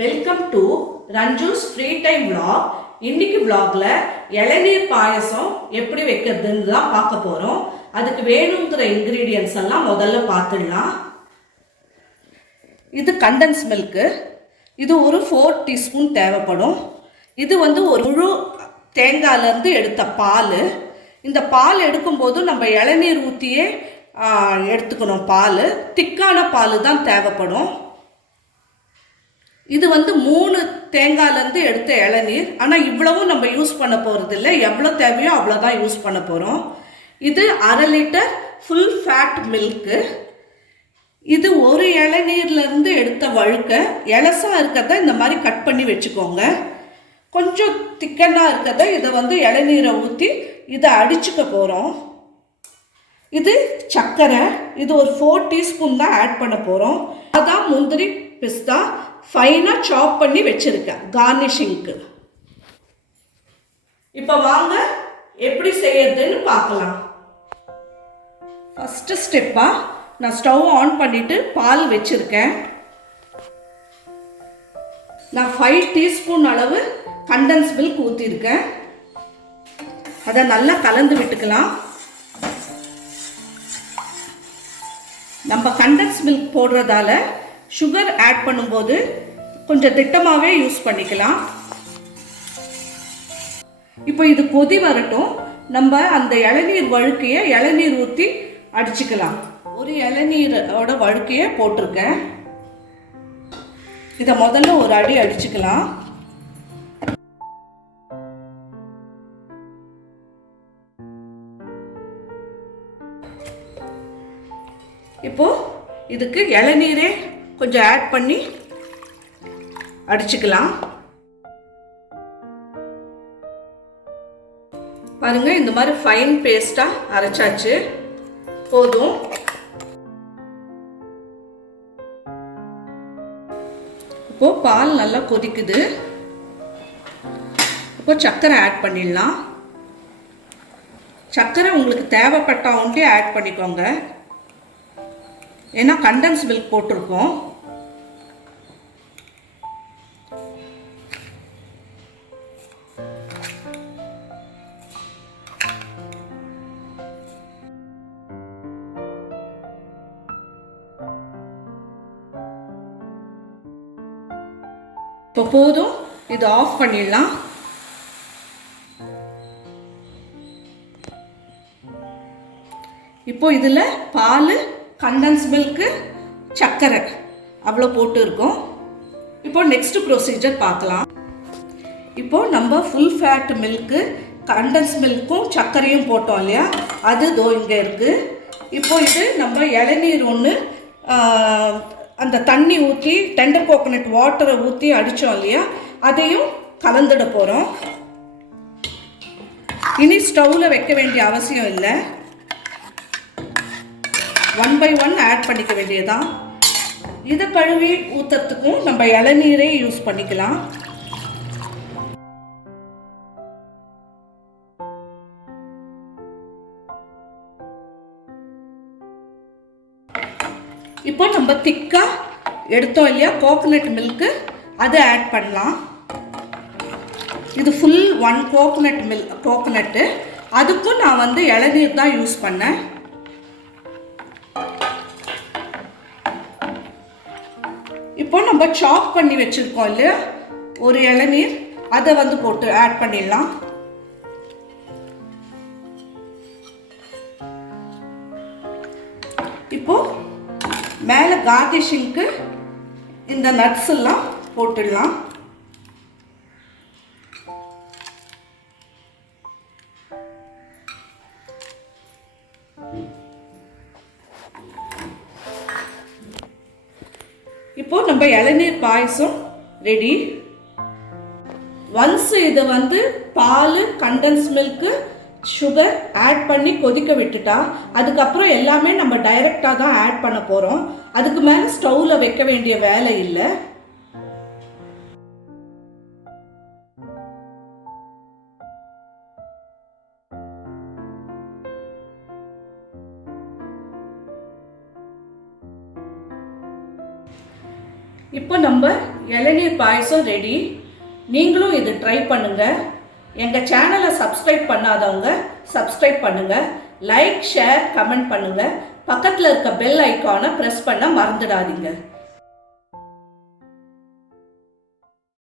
Welcome to Ranjus freetime vlog. இன்னைக்கு vlogல இளநீர் பாயசம் எப்படி வைக்கிறதுன்னு தான் பார்க்க போறோம். அதுக்கு வேணுங்கிற ingredients எல்லாம் முதல்ல பார்த்துடலாம். இது condensed milk. இது ஒரு 4 teaspoon தேவைப்படும். இது வந்து ஒரு முழு தேங்காயில இருந்து எடுத்த பால். இந்த பால் எடுக்கும்போது நம்ம இளநீர் ஊத்தியே எடுத்துக்கணும். பால் திக்கான பால் தான் தேவைப்படும். இது வந்து 3 தேங்காயிலேருந்து எடுத்த இளநீர். ஆனால் இவ்வளவும் நம்ம யூஸ் பண்ண போகிறது இல்லை. எவ்வளோ தேவையோ அவ்வளோதான் யூஸ் பண்ண போகிறோம். இது 1/2 லிட்டர் ஃபுல் ஃபேட் மில்க்கு. இது ஒரு இளநீர்லேருந்து எடுத்த வழுக்க. இலசாக இருக்கிறத இந்த மாதிரி கட் பண்ணி வச்சுக்கோங்க. கொஞ்சம் திக்கனாக இருக்கிறத இதை வந்து இளநீரை ஊற்றி இதை அடிச்சுக்க போகிறோம். இது சர்க்கரை. இது ஒரு 4 டீஸ்பூன் தான் ஆட் பண்ண போகிறோம். அதான் முந்திரி பிஸ்தா ஃபைனாக சாப் பண்ணி வச்சுருக்கேன் கார்னிஷிங்க்கு. இப்போ வாங்க எப்படி செய்யறதுன்னு பார்க்கலாம். ஃபஸ்ட்டு ஸ்டெப்பாக நான் ஸ்டவ் ஆன் பண்ணிவிட்டு பால் வச்சுருக்கேன். நான் 5 டீஸ்பூன் அளவு கண்டன்ஸ் மில்க் ஊற்றிருக்கேன். அதை நல்லா கலந்து விட்டுக்கலாம். நம்ம கண்டன்ஸ் மில்க் போடுறதால சுகர் ஆட் பண்ணும்போது கொஞ்சம் திட்டமாகவே யூஸ் பண்ணிக்கலாம். இப்போ இது கொதி வரட்டும். நம்ம அந்த இளநீர் வழுக்கையை இளநீர் ஊற்றி அடிச்சுக்கலாம். ஒரு இளநீரோட வழுக்கையை போட்டிருக்கேன். இதை முதல்ல ஒரு அடி அடிச்சுக்கலாம். இப்போ இதுக்கு இளநீரே கொஞ்சம் ஆட் பண்ணி அடிச்சுக்கலாம். பாருங்க, இந்த மாதிரி ஃபைன் பேஸ்டா அரைச்சாச்சு. போதும். இப்போ பால் நல்லா கொதிக்குது. இப்போ சர்க்கரை ஆட் பண்ணிடலாம். சர்க்கரை உங்களுக்கு தேவைப்பட்டா ஒன்றே ஆட் பண்ணிக்கோங்க. ஏன்னா கண்டன்ஸ் மில்க் போட்டிருக்கோம். இப்போ போதும். இது ஆஃப் பண்ணிடலாம். இப்போ இதில் பால், கண்டன்ஸ் மில்க்கு, சர்க்கரை அவ்வளோ போட்டு இருக்கோம். இப்போ நெக்ஸ்ட் ப்ரொசீஜர் பார்க்கலாம். இப்போ நம்ம ஃபுல் ஃபேட் மில்க்கு, கண்டன்ஸ் மில்க்கும் சர்க்கரையும் போட்டோம் இல்லையா, அது தோ இங்கே இருக்குது. இப்போ இது நம்ம இளநீர் ஒன்று அந்த தண்ணி ஊற்றி டெண்டர் கோகோனட் வாட்டரை ஊற்றி அடித்தோம் இல்லையா, அதையும் கலந்துட போகிறோம். இனி ஸ்டவ்வில் வைக்க வேண்டிய அவசியம் இல்லை. 1 by 1 ஆட் பண்ணிக்க வேண்டியதான். இதை கழுவி ஊற்றுறதுக்கும் நம்ம இளநீரே யூஸ் பண்ணிக்கலாம். இப்போ நம்ம திக்காக எடுத்தோம் இல்லையா கோகோனட் மில்க்கு, அதை ஆட் பண்ணலாம். இது ஃபுல் 1 கோகோனட்டு. அதுக்கும் நான் வந்து இளநீர் தான் யூஸ் பண்ணேன். இப்போ நம்ம சாப் பண்ணி வச்சுருக்கோம் இல்லையா ஒரு இளநீர், அதை வந்து போட்டு ஆட் பண்ணிடலாம். இப்போ மேலே கார்னிஷிங்க்கு இந்த நட்ஸ் எல்லாம் போட்டுடலாம். இப்போ நம்ம இளநீர் பாயசம் ரெடி. ஒன்ஸ் இதை வந்து பால், கண்டன்ஸ் மில்க்கு, சுகர் ஆட் பண்ணி கொதிக்க விட்டுட்டா அதுக்கப்புறம் எல்லாமே நம்ம டைரெக்டாக தான் ஆட் பண்ண போகிறோம். அதுக்கு மேலே ஸ்டவ்வில் வைக்க வேண்டிய வேலை இல்லை. இப்போ நம்ம இளநீர் பாயசம் ரெடி. நீங்களும் இது ட்ரை பண்ணுங்கள். எங்கள் சேனலை சப்ஸ்கிரைப் பண்ணாதவங்க சப்ஸ்கிரைப் பண்ணுங்கள். லைக், ஷேர், கமெண்ட் பண்ணுங்கள். பக்கத்தில் இருக்க பெல் ஐக்கானை ப்ரெஸ் பண்ண மறந்துடாதீங்க.